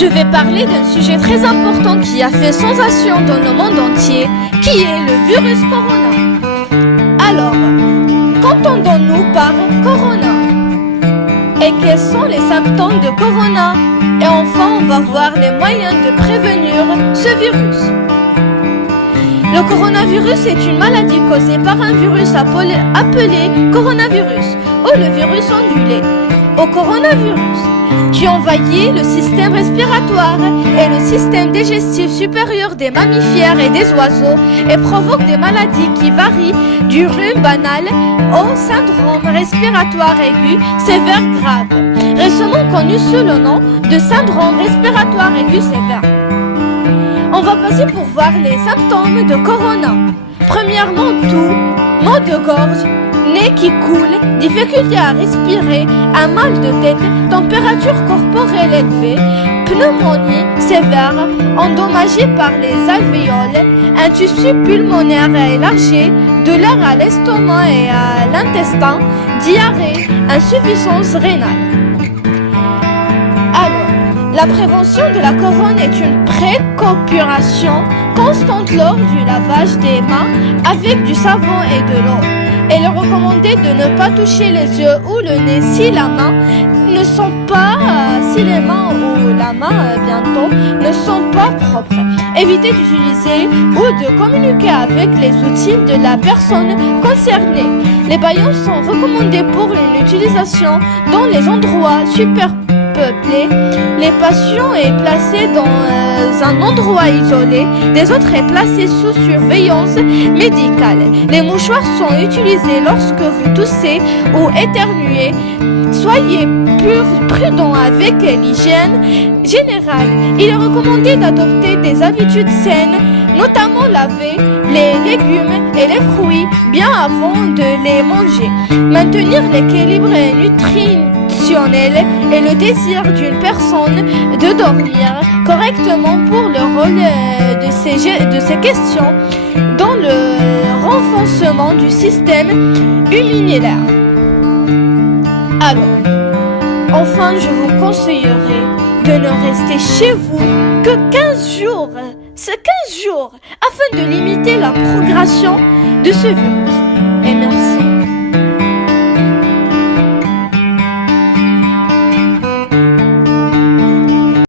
je vais parler d'un sujet très important qui a fait sensation dans le monde entier, qui est le virus Corona. Alors, qu'entendons-nous par Corona? Et quels sont les symptômes de Corona? Et enfin, on va voir les moyens de prévenir ce virus. Le coronavirus est une maladie causée par un virus appelé coronavirus ou le virus ondulé au coronavirus, qui envahit le système respiratoire et le système digestif supérieur des mammifères et des oiseaux et provoque des maladies qui varient du rhume banal au syndrome respiratoire aigu sévère grave, récemment connu sous le nom de syndrome respiratoire aigu sévère. On va passer pour voir les symptômes de Corona. Premièrement, maux de gorge, nez qui coule, difficulté à respirer, un mal de tête, température corporelle élevée, pneumonie sévère, endommagée par les alvéoles, un tissu pulmonaire élargi, douleur à l'estomac et à l'intestin, diarrhée, insuffisance rénale. Alors, la prévention de la couronne est une précaution constante lors du lavage des mains avec du savon et de l'eau. Il est recommandé de ne pas toucher les yeux ou le nez si les mains ou la main ne sont pas propres. Évitez d'utiliser ou de communiquer avec les outils de la personne concernée. Les baillons sont recommandés pour une utilisation dans les endroits superpeuplés. Les patients est placé dans un endroit isolé, des autres est placé sous surveillance médicale. Les mouchoirs sont utilisés lorsque vous toussez ou éternuez. Soyez prudent avec l'hygiène générale. Il est recommandé d'adopter des habitudes saines, notamment laver les légumes et les fruits bien avant de les manger. Maintenir l'équilibre nutritionnel et le désir d'une personne de dormir correctement pour le rôle de ces questions dans le renforcement du système immunitaire. Alors, enfin, je vous conseillerais de ne rester chez vous que 15 jours. C'est 15 jours afin de limiter la progression de ce virus. Et merci.